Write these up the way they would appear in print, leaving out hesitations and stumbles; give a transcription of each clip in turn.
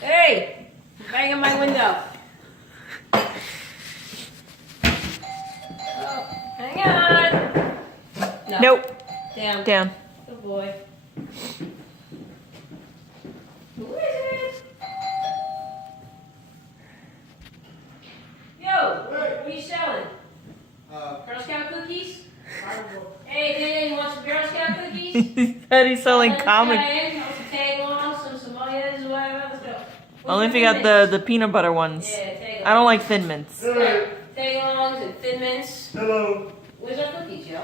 Hey! Banging my window. Oh, hang on. No. Nope. Down. Down. Good boy. Who is it? Yo, what are you selling? Girl Scout cookies? Hey, Dan, you want some Girl Scout cookies? He said he's selling comic. Some tag along, some onions, whatever. Let's go. Only if you got the peanut butter ones. Yeah, tag I don't like Thin Mints. Tag alongs and Thin Mints. Hello. Where's our cookies, yo?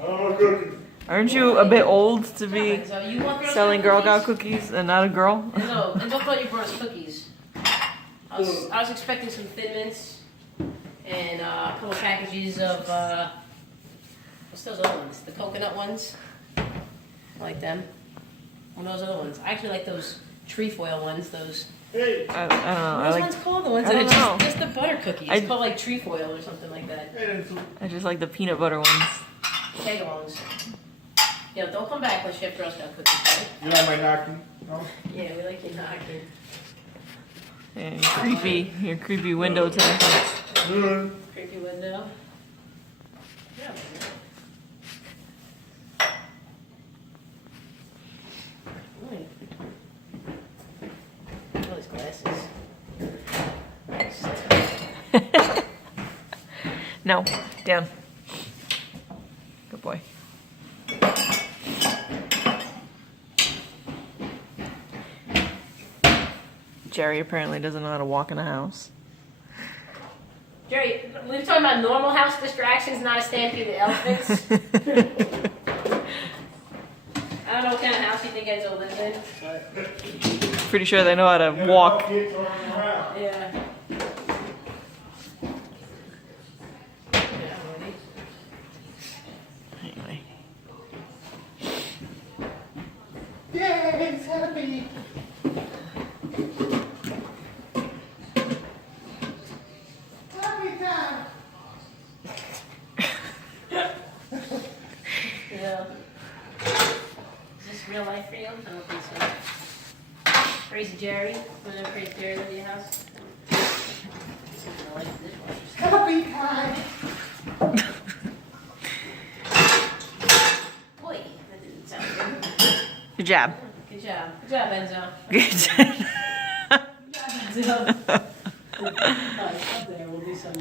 I don't want cookies. Aren't you a bit old to be So you want selling Girl Scout cookies and not a girl? Enzo thought you brought us cookies. I was expecting some Thin Mints and a couple packages of what's those other ones? The coconut ones. I like them. What are those other ones? I actually like those trefoil ones. Those. Hey. I don't know. What are those ones called? The ones I that don't are know. just the butter cookies. It's called like trefoil or something like that. Hey, Enzo. I just like the peanut butter ones. Tag-alongs. Yeah, don't come back unless you have Girl Scout cookies, right? You like my knocking? No? Yeah, we like you knocking. And your creepy window tenants. Good. Creepy window. Yeah. Oh, these glasses. No, down. Good boy. Jerry apparently doesn't know how to walk in a house. Jerry, we were talking about normal house distractions, not a stampede of elephants. I don't know what kind of house you think Enzo lives in, but Pretty sure they know how to walk. Kids running around. yeah. Anyway. Yeah, it's happy. Happy time. Yeah. Is this real life for you? I don't think so. Crazy Jerry. Was there Crazy Jerry live in your house? I like the dishwashers. Happy time. Boy, that didn't sound good. Good job. Good job. Good job, Enzo. Good job. Good job, Enzo. Alright, up there, we'll do some.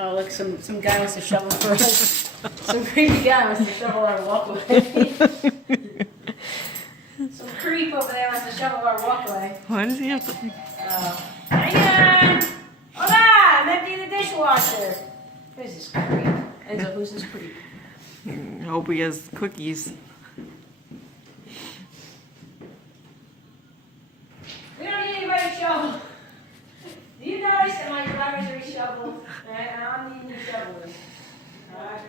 Oh, look, some guy wants to shovel for us. Some creepy guy wants to shovel our walkway. Some creep over there wants to shovel our walkway. Why does he have to? Hang on! Hold on! I'm emptying the dishwasher. Who's this creep? Enzo, who's this creep? Hope he has cookies. We don't need anybody to shovel. Do you notice that my drivers are reshoveled? Alright, and I'm needing the shovelers. Alright?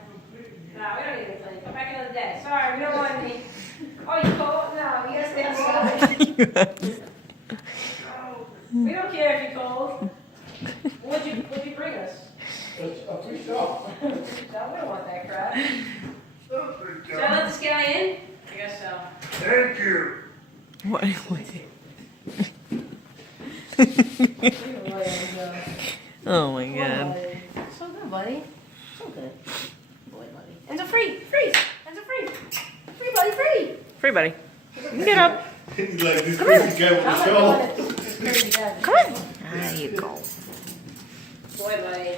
No, we don't need anything. Come back another day. Sorry, we don't want any. Oh, you cold? No, you gotta stay outside. We don't care if you're cold. What'd you bring us? A free shop. No, we don't want that crap. Should I let this guy in? I guess so. Thank you. What? Oh my god. So good, buddy. So good. Boy, buddy. Enzo, free! Free! Enzo, free! Free, buddy, free! Free buddy. Get up. He's like this crazy guy with the show. This crazy guy. Come on. There you go. Boy, buddy.